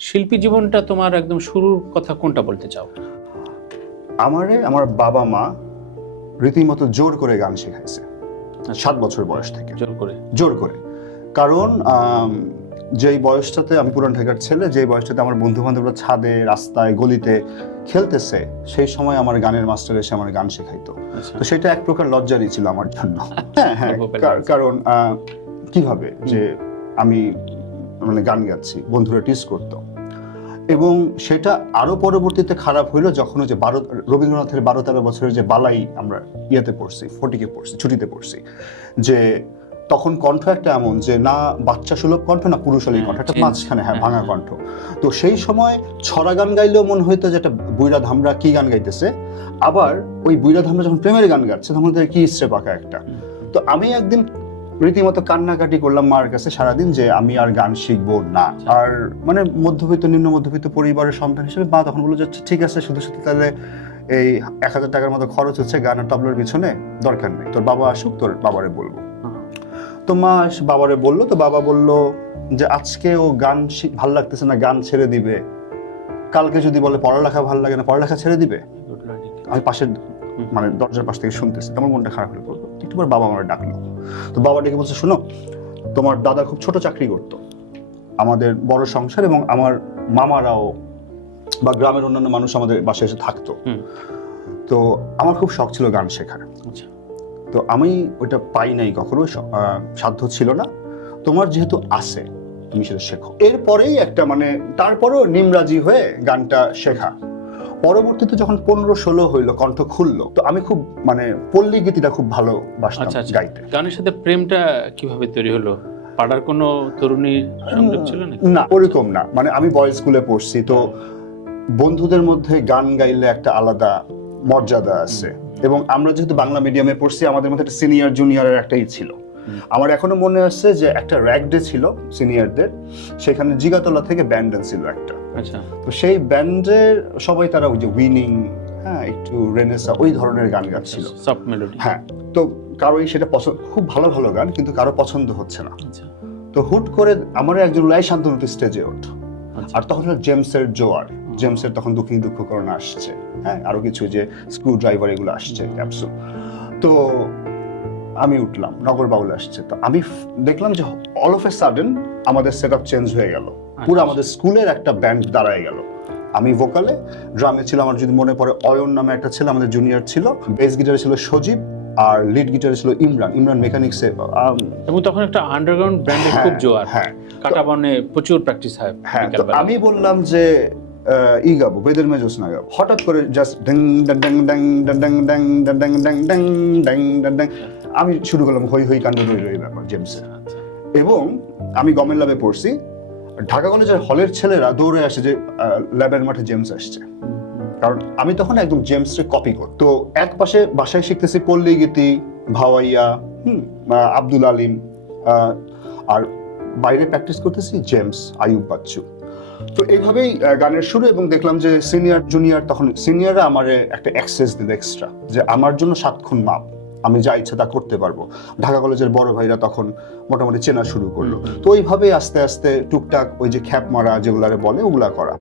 শিল্পী জীবনটা তোমার একদম শুরুর কথা কোনটা বলতে চাও? আমার বাবা মা রীতিমতো জোর করে গান শেখাইছে আচ্ছা। 7 বছর বয়স থেকে, জোর করে। কারণ যেই বয়সটাতে আমি পুরান ঢাকার ছেলে, যেই বয়সটাতে আমার বন্ধু বান্ধবরা ছাদে, রাস্তায়, গলিতে খেলতেছে, সেই সময় আমার গানের মাস্টার এসে আমার গান শেখাইতো। আচ্ছা। তো সেটা এক প্রকার লজ্জারই ছিল আমার জন্য। হ্যাঁ, কারণ কিভাবে যে আমি মানে গান গাচ্ছি, বন্ধুরা টিজ করতো। এবং সেটা আরো পরবর্তীতে খারাপ হইলো যখন ওই যে রবীন্দ্রনাথের 12-13 বছরের যে বালাই আমরা ইয়েতে পড়ছি, ফটিকে পড়ছি, ছুটিতে পড়ছি, যে তখন কণ্ঠ একটা এমন যে না বাচ্চা সুলভ কণ্ঠ না পুরুষালী কণ্ঠ, একটা মাঝখানে ভাঙা কণ্ঠ। তো সেই সময় ছড়া গান গাইলেও মনে হইতো যে একটা বুইড়া ধামরা কি গান গাইতেছে, আবার ওই বুইড়া ধামরা যখন প্রেমের গান গাচ্ছে তখন কি ইস্ত্রে পাকা একটা। তো আমি একদিন রীতিমতো কান্নাকাটি করলাম মার কাছে সারাদিন যে আমি আর গান শিখবো না। আর মানে মধ্যবিত্ত নিম্ন মধ্যবিত্ত পরিবারের সন্তান হিসেবে মা তখন বললো যে ঠিক আছে, শুধু শুধু তাহলে এই 1000 টাকার মতো খরচ হচ্ছে গান আর তবলার পিছনে, দরকার নেই, তোর বাবা আসুক, তোর বাবারে বলবো। তো মা বাবারে বললো, তো বাবা বললো যে আজকে ও গান ভাল লাগতেছে না, গান ছেড়ে দিবে, কালকে যদি বলে পড়ালেখা ভাল লাগে না, পড়ালেখা ছেড়ে দিবে। আমি পাশের মানে দরজার পাশ থেকে শুনতেছি, আমার মনটা খারাপ হলো। একটু পর বাবা আমার ডাকলো, তো বাবা ডেকে বলছে শোনো, তোমার দাদা খুব ছোট চাকরি করতো, আমাদের বড় সংসার, এবং আমার মামারাও বা গ্রামের অন্যান্য মানুষ আমাদের বাসায় এসে থাকতো। তো আমার খুব শখ ছিল গান শেখার। তো আমি ওইটা পাই নাই কখনো, সাধ্য ছিল না। তোমার যেহেতু আছে, তুমি সেটা শেখো। এরপরেই একটা মানে তারপরেও নিমরাজি হয়ে গানটা শেখা। পরবর্তীতে যখন 15-16 হইলো, কণ্ঠ খুললো, তো আমি খুব মানে পল্লী গীতিটা খুব ভালোবাসতাম গাইতে। গানের সাথে প্রেমটা কিভাবে তৈরি হলো? পাড়ার কোনো তরুণী সংযোগ ছিল নাকি? না, ওরকম না। মানে আমি বয়েজ স্কুলে পড়ছি, তো বন্ধুদের মধ্যে গান গাইলে একটা আলাদা মর্যাদা আছে। এবং আমরা যেহেতু বাংলা মিডিয়ামে পড়ছি, আমাদের মধ্যে একটা সিনিয়র জুনিয়রের একটাই ছিল। আমার এখনো মনে আছে যে একটা র্যাক ডে ছিল সিনিয়রদের, সেখানে জিগাতলা থেকে ব্যান্ড ছিল একটা। আচ্ছা। তো সেই ব্যান্ডের সবাই তারা ওই যে উইনিং, হ্যাঁ একটু রেনেসা, ওই ধরনের গান গাচ্ছিল, সফট মেলোডি। হ্যাঁ। তো কারোই সেটা পছন্দ, খুব ভালো ভালো গান, কিন্তু কারো পছন্দ হচ্ছে না। তো হুট করে আমার একজন লাই শান্তনু স্টেজে ওঠে, আর তখন হলো জেমসের জোয়ার। জেমসের তখন দুঃখিনী দুঃখকরণ আসছে, হ্যাঁ আরো কিছু যে স্ক্রু ড্রাইভার এগুলো আসছে, ক্যাপসুল। তো আমি উঠলাম, নগর বাউল আসছে। তো আমি দেখলাম যে অল অফ এ সাডেন আমাদের সেট আপ চেঞ্জ হয়ে গেল, পুরো আমাদের স্কুলের একটা ব্যান্ড দাঁড়ায় গেল। আমি ভোকালে, ড্রামে ছিল আমার যদি মনে পড়ে অয়ন নামে একটা ছেলে, আমাদের জুনিয়র ছিল, বেস গিটারে ছিল সজীব, আর লিড গিটারে ছিল ইমরান মেকানিক্সে। এবং তখন একটা আন্ডারগ্রাউন্ড ব্যান্ডের খুব জোয়ার, হ্যাঁ কাটাবনে প্রচুর প্র্যাকটিস হয়। হ্যাঁ, তো আমি বললাম যে ই গাবো, বেদের মেজোস না গাবো। হঠাৎ করে জাস্ট ডং ডং ডং ডং ডং ডং ডং ডং ডং ডং ডং ডং ডং, আমি শুরু করলাম হই হই কাণ্ড রই রই ব্যাপার জেমসের। এবং আমি গভর্নমেন্ট ল্যাবে পড়ছি, ঢাকা কলেজের হলের ছেলেরা দৌড়ে আসে যে ল্যাবের মাঠে জেমস আসছে, কারণ আমি তখন একদম জেমসের কপি করি। তো এক পাশে বাসায় শিখতেছি পল্লী গীতি, ভাওয়াইয়া, আব্দুল আলিম, আর বাইরে প্র্যাকটিস করতেছি জেমস, আইয়ুব বাচ্চু। তো এইভাবেই গানের শুরু। এবং দেখলাম যে সিনিয়র জুনিয়র, তখন সিনিয়ররা আমার একটা অ্যাক্সেস দিল এক্সট্রা, যে আমার জন্য 7 খুন মাপ, আমি যা ইচ্ছা তা করতে পারবো। ঢাকা কলেজের বড় ভাইরা তখন মোটামুটি চেনা শুরু করলো। তো ওইভাবেই আস্তে আস্তে টুকটাক ওই যে খ্যাপ মারা যেগুলারে বলে ওগুলা করা।